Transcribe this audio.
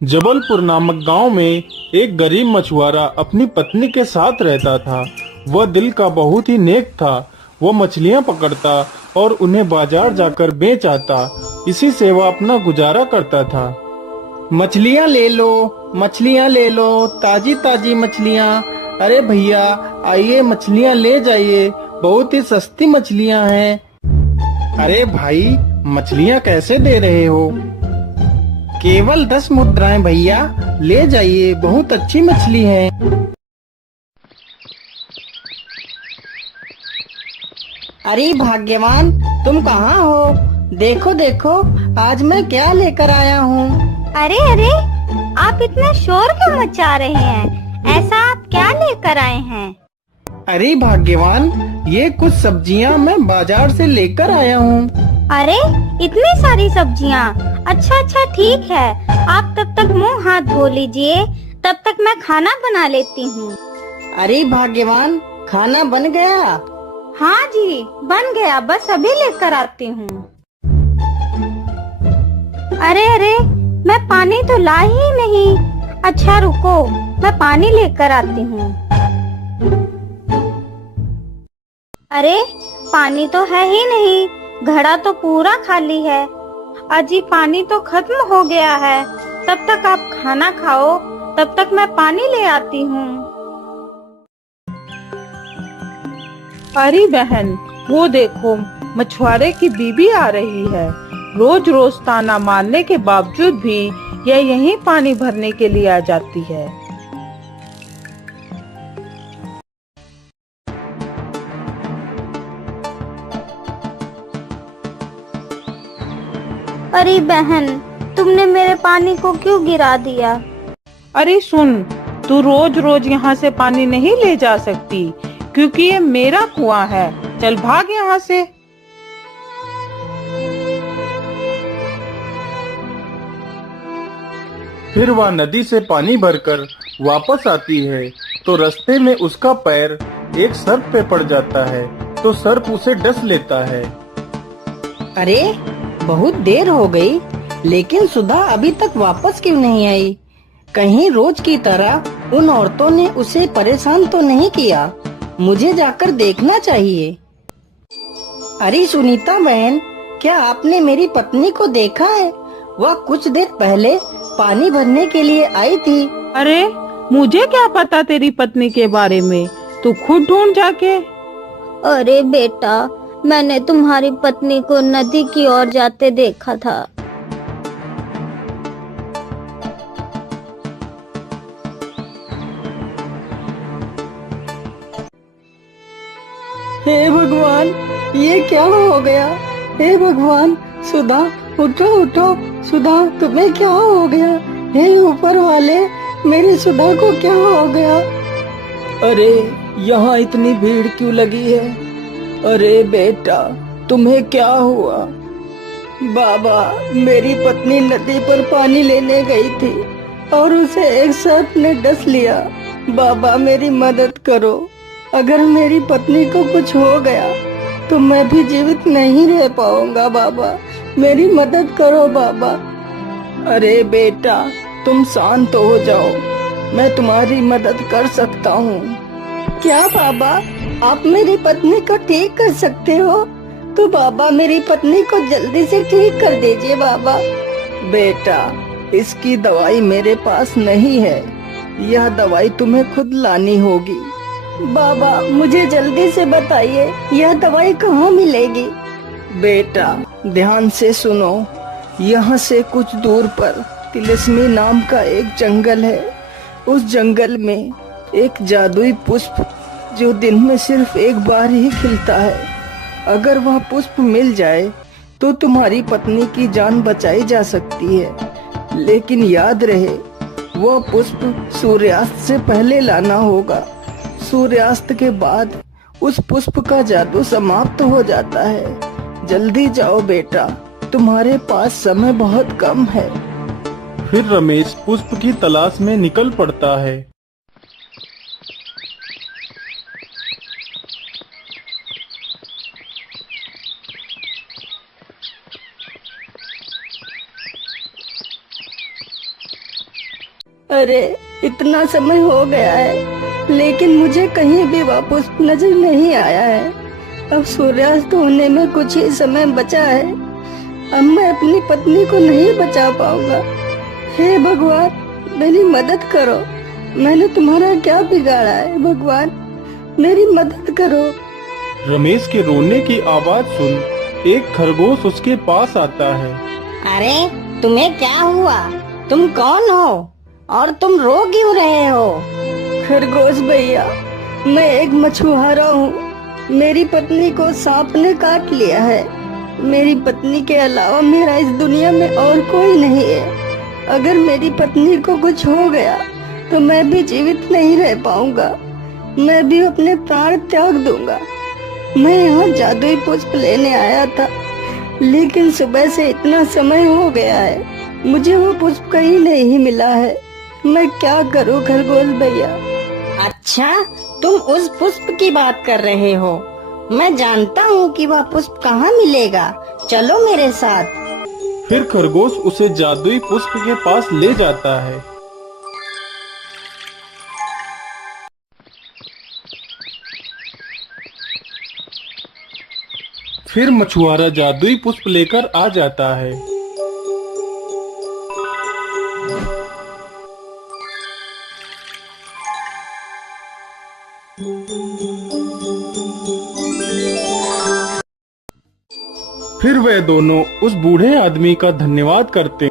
जबलपुर नामक गांव में एक गरीब मछुआरा अपनी पत्नी के साथ रहता था। वह दिल का बहुत ही नेक था। वह मछलियां पकड़ता और उन्हें बाजार जाकर बेच आता। इसी से वह अपना गुजारा करता था। मछलियाँ ले लो, ताजी ताजी मछलियाँ। अरे भैया, आइए मछलियाँ ले जाइए, बहुत ही सस्ती मछलियाँ हैं। अरे भाई, मछलियाँ कैसे दे रहे हो? केवल 10 मुद्राएं भैया, ले जाइए, बहुत अच्छी मछली है। अरे भाग्यवान, तुम कहाँ हो? देखो देखो, आज मैं क्या लेकर आया हूँ। अरे अरे, आप इतना शोर क्यों मचा रहे हैं? ऐसा आप क्या लेकर आए हैं? अरे भाग्यवान, ये कुछ सब्जियाँ मैं बाजार से लेकर आया हूँ। अरे, इतनी सारी सब्जियाँ। अच्छा ठीक है, आप तब तक मुंह हाथ धो लीजिए, तब तक मैं खाना बना लेती हूँ। अरे भाग्यवान, खाना बन गया? हाँ जी, बन गया, बस अभी लेकर आती हूँ। अरे अरे, मैं पानी तो ला ही नहीं। अच्छा रुको, मैं पानी लेकर आती हूँ। अरे, पानी तो है ही नहीं, घड़ा तो पूरा खाली है। अजी, पानी तो खत्म हो गया है। तब तक आप खाना खाओ, तब तक मैं पानी ले आती हूँ। अरे बहन, वो देखो, मछुआरे की बीबी आ रही है। रोज रोज ताना मारने के बावजूद भी यह यहीं पानी भरने के लिए आ जाती है। अरे बहन, तुमने मेरे पानी को क्यों गिरा दिया? अरे सुन, तू रोज रोज यहाँ से पानी नहीं ले जा सकती, क्योंकि ये मेरा कुआं है। चल भाग यहाँ से। फिर वह नदी से पानी भरकर वापस आती है तो रास्ते में उसका पैर एक सर्प पे पड़ जाता है तो सर्प उसे डस लेता है। अरे, बहुत देर हो गई, लेकिन सुधा अभी तक वापस क्यों नहीं आई? कहीं रोज की तरह उन औरतों ने उसे परेशान तो नहीं किया? मुझे जाकर देखना चाहिए। अरे सुनीता बहन, क्या आपने मेरी पत्नी को देखा है? वह कुछ देर पहले पानी भरने के लिए आई थी। अरे, मुझे क्या पता तेरी पत्नी के बारे में, तू खुद ढूंढ जाके। अरे बेटा, मैंने तुम्हारी पत्नी को नदी की ओर जाते देखा था। हे भगवान, ये क्या हो गया? हे भगवान, सुधा उठो उठो, सुधा तुम्हें क्या हो गया? हे ऊपर वाले, मेरी सुधा को क्या हो गया? अरे, यहाँ इतनी भीड़ क्यों लगी है? अरे बेटा, तुम्हें क्या हुआ? बाबा, मेरी पत्नी नदी पर पानी लेने गई थी और उसे एक सर्प ने डस लिया। बाबा, मेरी मदद करो। अगर मेरी पत्नी को कुछ हो गया तो मैं भी जीवित नहीं रह पाऊंगा। बाबा, मेरी मदद करो बाबा। अरे बेटा, तुम शांत हो जाओ, मैं तुम्हारी मदद कर सकता हूँ। क्या बाबा, आप मेरी पत्नी को ठीक कर सकते हो? तो बाबा, मेरी पत्नी को जल्दी से ठीक कर दीजिए बाबा। बेटा, इसकी दवाई मेरे पास नहीं है, यह दवाई तुम्हें खुद लानी होगी। बाबा, मुझे जल्दी से बताइए, यह दवाई कहाँ मिलेगी? बेटा, ध्यान से सुनो, यहाँ से कुछ दूर पर तिलिस्मी नाम का एक जंगल है। उस जंगल में एक जादुई पुष्प जो दिन में सिर्फ एक बार ही खिलता है। अगर वह पुष्प मिल जाए तो तुम्हारी पत्नी की जान बचाई जा सकती है। लेकिन याद रहे, वह पुष्प सूर्यास्त से पहले लाना होगा। सूर्यास्त के बाद उस पुष्प का जादू समाप्त हो जाता है। जल्दी जाओ बेटा, तुम्हारे पास समय बहुत कम है। फिर रमेश पुष्प की तलाश में निकल पड़ता है। अरे इतना समय हो गया है लेकिन मुझे कहीं भी वह पुष्प नजर नहीं आया है। अब सूर्यास्त होने में कुछ ही समय बचा है। अब मैं अपनी पत्नी को नहीं बचा पाऊंगा। हे भगवान मेरी मदद करो। मैंने तुम्हारा क्या बिगाड़ा है भगवान, मेरी मदद करो। रमेश के रोने की आवाज सुन एक खरगोश उसके पास आता है। अरे तुम्हें क्या हुआ? तुम कौन हो और तुम रो क्यों रहे हो? खरगोश भैया, मैं एक मछुआरा हूँ। मेरी पत्नी को सांप ने काट लिया है। मेरी पत्नी के अलावा मेरा इस दुनिया में और कोई नहीं है। अगर मेरी पत्नी को कुछ हो गया तो मैं भी जीवित नहीं रह पाऊंगा। मैं भी अपने प्राण त्याग दूंगा। मैं यहाँ जादुई पुष्प लेने आया था लेकिन सुबह से इतना समय हो गया है, मुझे वो पुष्प कहीं नहीं मिला है। मैं क्या करूँ खरगोश भैया? अच्छा, तुम उस पुष्प की बात कर रहे हो। मैं जानता हूँ कि वह पुष्प कहाँ मिलेगा। चलो मेरे साथ। फिर खरगोश उसे जादुई पुष्प के पास ले जाता है। फिर मछुआरा जादुई पुष्प लेकर आ जाता है। फिर वे दोनों उस बूढ़े आदमी का धन्यवाद करते